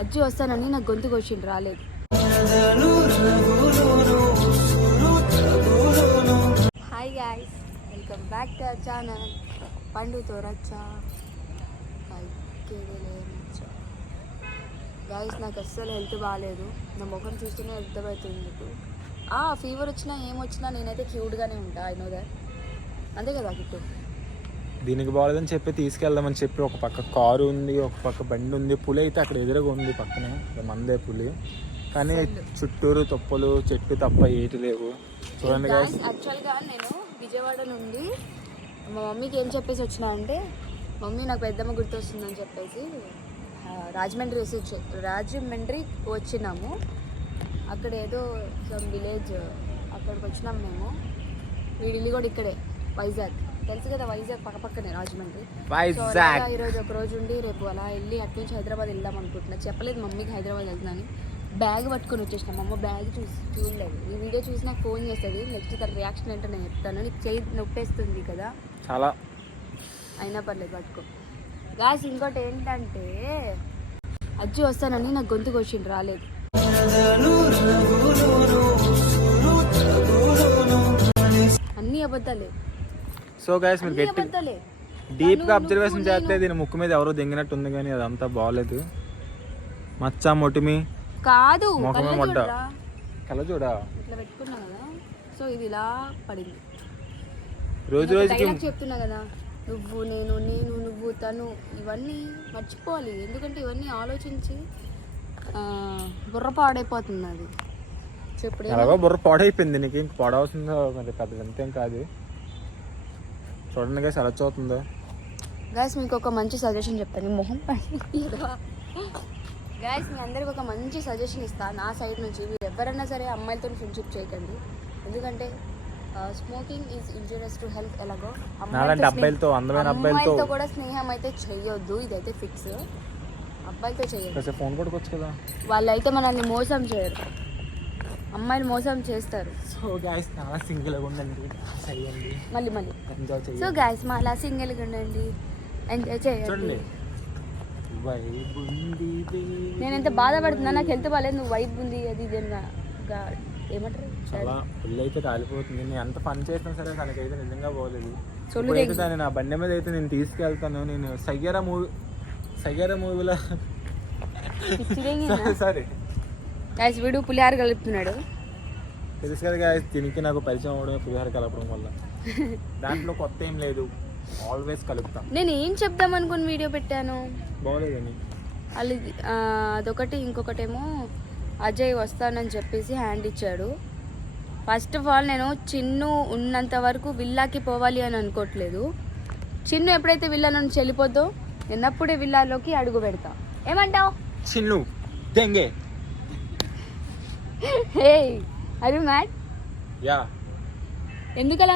అజ్జు వస్తానని నాకు గొంతు కోసిండు రాలేదు. Hi guys, welcome back to our channel పండుతో రచ్చా. గాయస్ నాకు అస్సలు హెల్త్ బాగాలేదు. నా ముఖం చూస్తూనే అర్థమవుతుంది మీకు. ఫీవర్ వచ్చినా ఏమొచ్చినా నేనైతే క్యూట్గానే ఉంటా. I know that. అంతే కదా కిట్టు? దీనికి బాగాలేదని చెప్పి తీసుకెళ్దామని చెప్పి ఒక పక్క కారు ఉంది, ఒక పక్క బండి ఉంది. పులి అయితే అక్కడ ఎదురుగా ఉంది పక్కనే, మందే పులి. కానీ చుట్టూరు తొప్పలు చెట్టు తప్ప ఏటి లేవు. చూడండి గాయ్స్, యాక్చువల్గా నేను విజయవాడ నుండి మా మమ్మీకి ఏం చెప్పేసి వచ్చినా అంటే, మమ్మీ నాకు పెద్దమ్మ గుర్తొస్తుందని చెప్పేసి రాజమండ్రి వచ్చినాము. అక్కడ ఏదో సమ్ విలేజ్ అక్కడికి వచ్చినాం మేము. వీడిల్లు కూడా ఇక్కడే, వైజాగ్. తెలుసు కదా వైజాగ్ పక్కనే రాజమండ్రి. ఈరోజు ఒక రోజు ఉండి రేపు అలా వెళ్ళి అటు నుంచి హైదరాబాద్ వెళ్దాం అనుకుంటున్నా. చెప్పలేదు మమ్మీకి హైదరాబాద్ వెళ్తున్నాను. బ్యాగ్ పట్టుకొని వచ్చేసిన. మా అమ్మ బ్యాగ్ చూడలేదు. ఈ వీడియో చూసి నాకు ఫోన్ చేస్తుంది. నెక్స్ట్ తన రియాక్షన్ ఏంటో నేను చెప్తాను. నీకు చేయి నొప్పేస్తుంది కదా చాలా, అయినా పర్లేదు పట్టుకో. గాస్ ఇంకోటి ఏంటంటే అజ్జు వస్తానని నాకు గొంతు కోసిండు రాలేదు. అన్ని అబద్ధాలే. సో గైస్ మీరు గట్టి డీప్ గా అబ్జర్వేషన్ చేస్తే దీని ముక్కు మీద ఎవరో దింగినట్టు ఉంది, కానీ అదంతా బాగాలేదు. మచ్చ మొటిమి కాదు, ముఖమే మొడ్డ. కళ్ళ చూడా ఇట్లా పెట్టుకున్నా కదా, సో ఇది ఇలా పడింది. రోజు రోజుకి చెప్తున్నా కదా, నువ్వు నేను నువ్వు తను ఇవన్నీ మర్చిపోవాలి. ఎందుకంటే ఇవన్నీ ఆలోచించి బుర్ర పాడైపోతుంది. అది చెప్పు. అలాగో బుర్ర పాడైపోయింది. నీకు ఇంక పాడవలసిందో మరి పెద్ద అంతేం కాదు. చూడండి గైస్ ఎలా చూస్తుందో. గైస్ మీకు ఒక మంచి సజెషన్ చెప్తాను. మొహం గైస్ మీ అందరికి ఒక మంచి సజెషన్ ఇస్తాను నా సైడ్ నుంచి. మీరు ఎవరైనా సరే అమ్మాయిలతో ఫ్రెండ్షిప్ చేయకండి. ఎందుకంటే smoking is injurious to health. ఎలాగో అమ్మాయిలతో కూడా స్నేహం అయితే చెయ్యొద్దు, ఇదైతే ఫిక్స్. అబ్బాయిలతో చెయ్యొద్దు. ఫోన్ పట్టుకోవచ్చు కదా. వాళ్ళైతే మనల్ని మోసం చేయరు, అమ్మాయిలు మోసం చేస్తారు. సో గైస్ చాలా సింగిల్గా ఉండండి, మళ్ళీ సో గైస్ అలా సింగిల్గా ఉండండి, ఎంజాయ్ చేయండి. నేను ఎంత బాధపడుతున్నా, నాకు హెల్త్ బాగాలేదు, నువ్వు వైబ్ ఉంది అది ఇది ఏమంటారు. చాలా పుల్లి అయితే కాలిపోతుంది. నేను ఎంత పని చేసినా సరే తనకైతే నిజంగా పోలేదు. దాన్ని నా బండి మీద అయితే నేను తీసుకెళ్తాను. నేను సయ్యారా మూవీలో సరే గాయస్ వీడు పులిహార కలుపుతున్నాడు. తెలుసు కదా గాయస్, దీనికి నాకు పరిచయం అవడమే పులిహార కలపడం వల్ల. దాంట్లో కొత్త ఏం లేదు, ఆల్వేస్ కలుపుతాం. నేను ఏం చెప్దాం అనుకుని వీడియో పెట్టాను, బాగోలేదని అది అదొకటి. ఇంకొకటేమో అజయ్ వస్తానని చెప్పేసి హ్యాండ్ ఇచ్చాడు. ఫస్ట్ ఆఫ్ ఆల్ నేను చిన్ను ఉన్నంత వరకు విల్లాకి పోవాలి అని అనుకోవట్లేదు. చిన్ను ఎప్పుడైతే విల్లా నుంచి వెళ్ళిపోద్దో నేనప్పుడే విల్లాలోకి అడుగు పెడతా. ఏమంటావు చిన్ను దెంగే? హే ఆర్ యు మ్యాడ్? యా. ఎందుకు అలా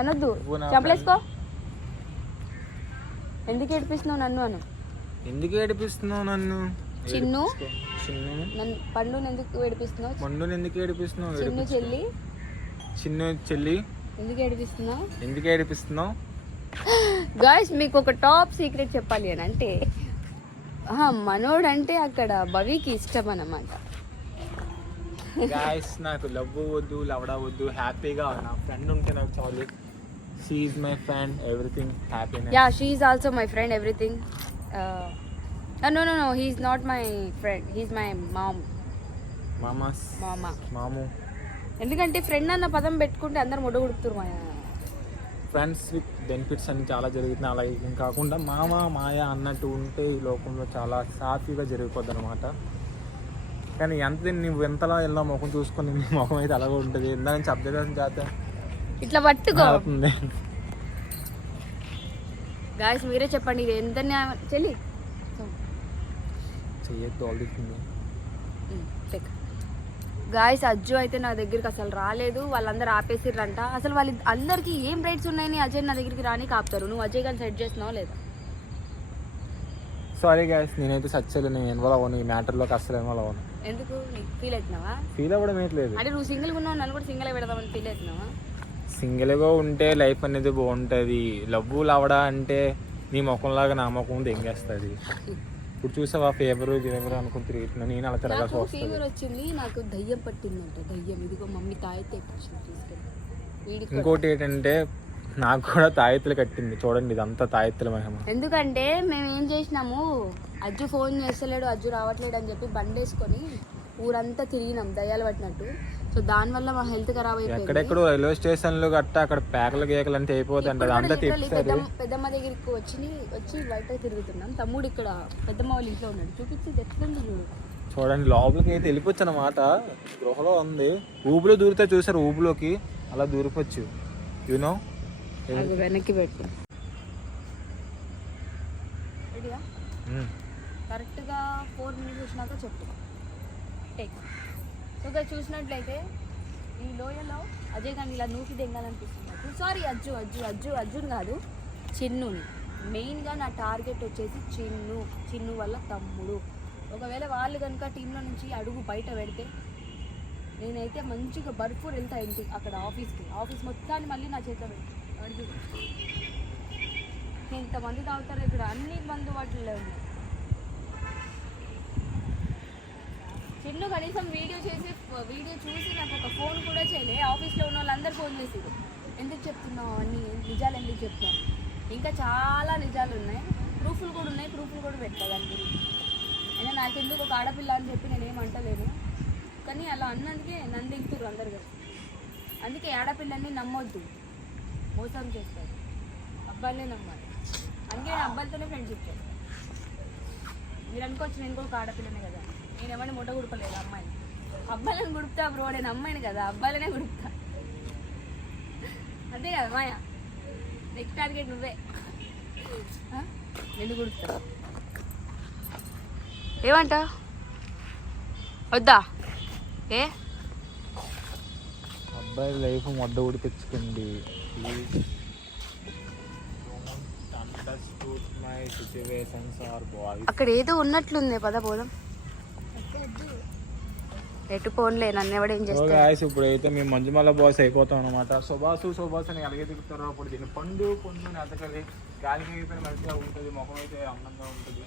అనొద్దు, చంపలేసుకో. ఎందుకు ఏడిపిస్తున్నావు నన్ను? ఎందుకు ఏడిపిస్తున్నావు నన్ను? చిన్ను పండుని ఎందుకు ఏడిపిస్తున్నావు? చిన్ను చెల్లి ఎందుకు ఏడిపిస్తున్నావు? గాయ్స్ మీకు ఒక టాప్ సీక్రెట్ చెప్పాలి అని అంటే, మనోడు అంటే అక్కడ భవికి ఇష్టం అన్నమాట. గాయ్స్ నాకు లవ్ వద్దు, లవడా వద్దు, హ్యాపీగా నా ఫ్రెండ్ ఉంటే నాకు చాలు. She is my friend, everything happiness. Yeah, she is also my friend, everything. No, he is not my friend. He is my mom. మాము. ఎందుకంటే ఫ్రెండ్ అన్న పదం పెట్టుకుంటే అందరు ముడగొడుతురు. ఫ్రెండ్స్ విత్ బెనిఫిట్స్ అన్ని చాలా జరుగుతున్నాయి. అలాగే కాకుండా మామ మాయ అన్నట్టు ఉంటే ఈ లోకంలో చాలా సాఫీగా జరిగిపోద్ది అనమాట. కానీ ఎంత నువ్వు ఎంతలా ఎలా ముఖం చూసుకొని నీ ముఖం అయితే అలాగే ఉంటుంది. ఎంత నుంచి అబ్జర్వేషన్ చేస్తే ఇట్లా పట్టుకో. గాయస్ మీరే చెప్పండి, ఇది ఎంత చెల్లి చెయ్యొద్దు. గాయస్ అజ్జు అయితే నా దగ్గరికి అసలు రాలేదు. వాళ్ళందరూ ఆపేసిర్రంట. అసలు అందరికి ఏం రైట్స్ ఉన్నాయని అజయ్ నా దగ్గరికి రాని కాపుతారు. నువ్వు అజయ్ గారిని సెట్ చేస్తున్నావు లేదా? సారీ గాయస్, నేనైతే సచ్చలు నేను ఇన్వాల్వ్ అవ్వను ఈ మ్యాటర్లోకి, అసలు ఇన్వాల్వ్ అవ్వను. ఎందుకు? ఫీల్ అవుతున్నావా? ఫీల్ అవ్వడం ఏంట్లేదు. అంటే నువ్వు సింగిల్గా ఉన్నావు, నన్ను కూడా సింగిల్గా పెడదామని ఫీల్ అవుతున్నావా? సింగిల్గా ఉంటే లైఫ్ అనేది బాగుంటుంది. లవ్వులు అవడా అంటే నీ ముఖంలాగా నా ముఖం దెంగేస్తుంది. ఇప్పుడు చూసావా ఫీవర్ అనుకుని తిరుగుతున్నా నేను అలా తిరగాల్సి నాకు వస్తుంది. ఫీవర్ వచ్చింది, నాకు దయ్యం పట్టిందంట. దయ్యం ఇదిగో మమ్మీ తాయితే తీసుకెళ్ళి వీడికి. ఇంకోటి ఏంటంటే నాకు కూడా తాయెత్తులు కట్టింది చూడండి, ఇదంతా తాయెత్తుల మహిమ. ఎందుకంటే మేము ఏం చేసినాము, అజ్జు ఫోన్ చేస్తలేడు, అజ్జు రావట్లేడు అని చెప్పి బండి వేసుకొని ఊరంతా తిరిగినాం దయ్యాలు పట్టినట్టు. సో దానివల్ల మా హెల్త్ ఖరాబ్ అయిపోయింది. ఎక్కడెక్కడ రైల్వే స్టేషన్లు గట్ట అక్కడ పేకలు గేకలు అంటే అయిపోతుంది. అదంతా తిప్పుతారు. పెద్దమ్మ దగ్గరికి వచ్చి బయట తిరుగుతున్నాం. తమ్ముడు ఇక్కడ పెద్దమ్మ వాళ్ళ ఇంట్లో ఉన్నాడు, చూపించి ఎట్లుంది చూడు. చూడండి లోపలికి అయితే వెళ్ళిపోవచ్చు అన్నమాట. గృహలో ఉంది, ఊబులో దూరితే చూసారు, ఊబులోకి అలా దూరిపోవచ్చు. యూనో వెనక్కి పెట్టు కరెక్ట్గా 4 minutes వచ్చినాక చెప్పు టేక్. సో ఇక్కడ చూసినట్లయితే ఈ లోయలో అజయ్ కానీ ఇలా నూకి దిగాలనిపిస్తుంది. సారీ అర్జున్ కాదు, చిన్నుని. మెయిన్గా నా టార్గెట్ వచ్చేసి చిన్ను వల్ల తమ్ముడు. ఒకవేళ వాళ్ళు కనుక టీంలో నుంచి అడుగు బయట పెడితే నేనైతే మంచిగా బర్ఫూర్ వెళ్తా ఇంటికి, అక్కడ ఆఫీస్ మొత్తాన్ని మళ్ళీ నా చేతిలో పెట్టి అడుగు. ఇంతమంది తాగుతారు ఇక్కడ, అన్ని మందు వాటిల్లో ఉన్నాయి. చిన్ను కనీసం వీడియో చూసి నాకు ఒక ఫోన్ కూడా చేయలే. ఆఫీస్లో ఉన్న వాళ్ళందరూ ఫోన్ చేసి ఎందుకు చెప్తున్నావు అన్ని నిజాలు, ఎందుకు చెప్తున్నావు. ఇంకా చాలా నిజాలు ఉన్నాయి, ప్రూఫ్లు కూడా పెట్టా దాని గురించి. అయినా నాకెందుకు ఒక ఆడపిల్ల అని చెప్పి నేనేమంటలేను, కానీ అలా అన్నందుకే నన్ను దిగుతురు అందరు కదా. అందుకే ఆడపిల్లల్ని నమ్మొద్దు, మోసం చేస్తారు. అబ్బాయిలే నమ్మాలి. అందుకే నేను అబ్బాయిలతోనే ఫ్రెండ్షిప్ చేస్తాను. మీరు అనుకోవచ్చు నేను కూడా ఒక ఆడపిల్లనే కదా, నేను ఎవరిని ముట్ట గుడపలేదు అమ్మాయిని. అబ్బాయిలను గుడుపుతా బ్రో, నేను అమ్మాయిని కదా, అబ్బాయిలనే గుడుపుతా. అంతే కదా మాయా, నెక్స్ట్ టార్గెట్ నువ్వే. నేను గుడుపుతా ఏమంటా వద్దా? ఏ అబ్బాయి లైఫ్ మొడ్డ ఉడిపించుకుంది. అక్కడ ఏదో ఉన్నట్లుంది, పద పోదాం. ఎటు పోన్లే, నన్ను ఎవడేం చేస్తాడు. ఇప్పుడైతే మేము మంజుమల్ల బాస్ అయిపోతాం అనమాట. సుభాసు అని అలాగే దిగుతారు. అప్పుడు దీన్ని పండు అని అతకలి గాలికి అయిపోయిన మంచిగా ఉంటుంది, ముఖం అయితే అందంగా ఉంటుంది.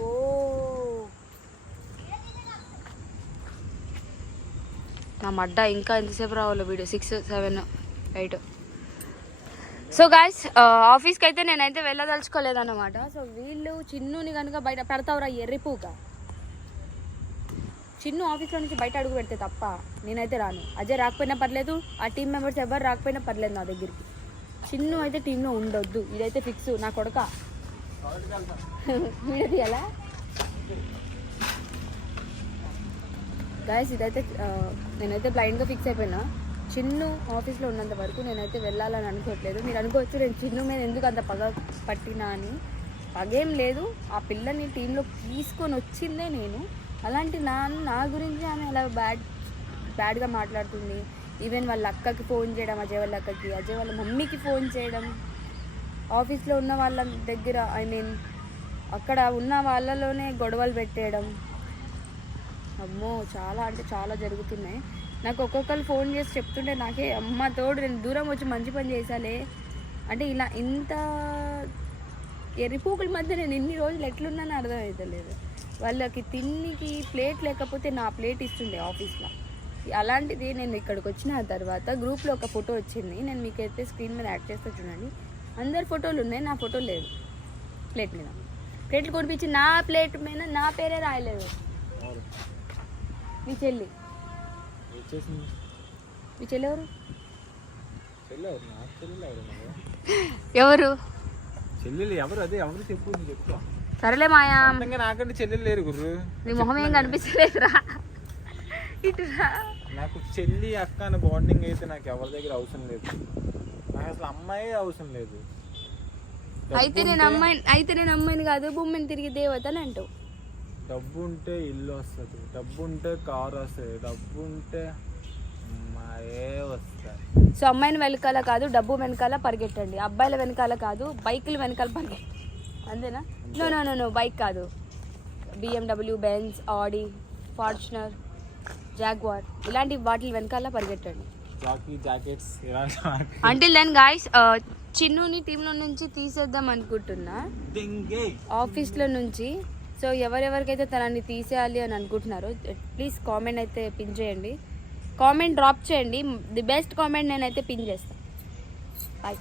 ఓ నా మడ్డ ఇంకా ఎంతసేపు రావాలో వీడియో, 6, 7, 8. సో గాయస్ ఆఫీస్కి అయితే నేనైతే వెళ్ళదలుచుకోలేదన్నమాట. సో వీళ్ళు చిన్నుని కనుక బయట పెడతావురా ఎర్రిపూగా, చిన్ను ఆఫీస్లో నుంచి బయట అడుగు పెడితే తప్ప నేనైతే రాను. అజయ్ రాకపోయినా పర్లేదు, ఆ టీం మెంబర్స్ ఎవరు రాకపోయినా పర్లేదు నా దగ్గరికి. చిన్ను అయితే టీంలో ఉండొద్దు, ఇదైతే ఫిక్స్. నా కొడక వీడియో తీయాలా గాయస్? ఇదైతే నేనైతే బ్లైండ్గా ఫిక్స్ అయిపోయినా. చిన్ను ఆఫీస్లో ఉన్నంత వరకు నేనైతే వెళ్ళాలని అనుకోవట్లేదు. మీరు అనుకోవచ్చు నేను చిన్ను మీద ఎందుకు అంత పగ పట్టినా అని. పగేం లేదు, ఆ పిల్లని టీంలో తీసుకొని వచ్చిందే నేను. అలాంటి నా గురించి ఆమె అలా బ్యాడ్గా మాట్లాడుతుంది. ఈవెన్ వాళ్ళ అక్కకి ఫోన్ చేయడం, అజయ్ వాళ్ళ అక్కకి, అజయ్ వాళ్ళ మమ్మీకి ఫోన్ చేయడం, ఆఫీస్లో ఉన్న వాళ్ళ దగ్గర అక్కడ ఉన్న వాళ్ళలోనే గొడవలు పెట్టేయడం. అమ్మో చాలా అంటే చాలా జరుగుతున్నాయి. నాకు ఒక్కొక్కరు ఫోన్ చేసి చెప్తుంటే నాకే అమ్మ తోడు, నేను దూరం వచ్చి మంచి పని చేసాలే అంటే ఇలా ఇంత ఎర్రిపూకుల మధ్య నేను ఇన్ని రోజులు ఎట్లున్నానో అర్థమవుతలేదు. వాళ్ళకి తిన్నికి ప్లేట్ లేకపోతే నా ప్లేట్ ఇస్తుండే ఆఫీస్లో. అలాంటిది నేను ఇక్కడికి వచ్చిన తర్వాత గ్రూప్లో ఒక ఫోటో వచ్చింది, నేను మీకైతే స్క్రీన్ మీద యాడ్ చేస్తా చూడండి. అందరి ఫోటోలు ఉన్నాయి, నా ఫోటో లేదు ప్లేట్ మీద. ప్లేట్లు కొనిపించి నా ప్లేట్ మీద నా పేరే రాయలేదు. మీ చెల్లి ఎవరు? ఎవరు చెల్లెలు ఎవరు? అదే ఎవరు చెప్పు, చెప్తా. సరేలే మాయా, నాకంటే చెల్లెలు లేరు గుర్రు. నీ మొహం ఏం కనిపిస్తలేదురా, ఇటురా. నాకు చెల్లి అక్క అని బాండింగ్ అయితే నాకు ఎవరి దగ్గర అవసరం లేదు. నాకు అసలు అమ్మాయి అవసరం లేదు. అయితే నేను అమ్మాయిని కాదు, భూమిని తిరిగి దేవతని అంటావు. డబ్బు ఉంటే ఇల్లు వస్తుంది, డబ్బు ఉంటే కారు వస్తుంది, డబ్బు ఉంటే అమ్మాయే వస్తుంది. సో అమ్మాయిని వెనకాల కాదు, డబ్బు వెనకాల పరిగెట్టండి. అబ్బాయిల వెనకాల కాదు, బైకుల వెనకాల పరిగెట్టండి. అంతేనా? నో బైక్ కాదు, BMW, Benz, Audi, Fortuner, Jaguar ఇలాంటి వాటి వెనకాల పరిగెట్టండి. Jockey jackets until then guys చిన్నుని టీంలో నుంచి తీసేద్దాం అనుకుంటున్నా ఆఫీస్లో నుంచి. సో ఎవరెవరికైతే తనని తీసేయాలి అని అనుకుంటున్నారో ప్లీజ్ కామెంట్ అయితే పిన్ చేయండి, కామెంట్ డ్రాప్ చేయండి. ది బెస్ట్ కామెంట్ నేనైతే పిన్ చేస్తాను. బాయ్.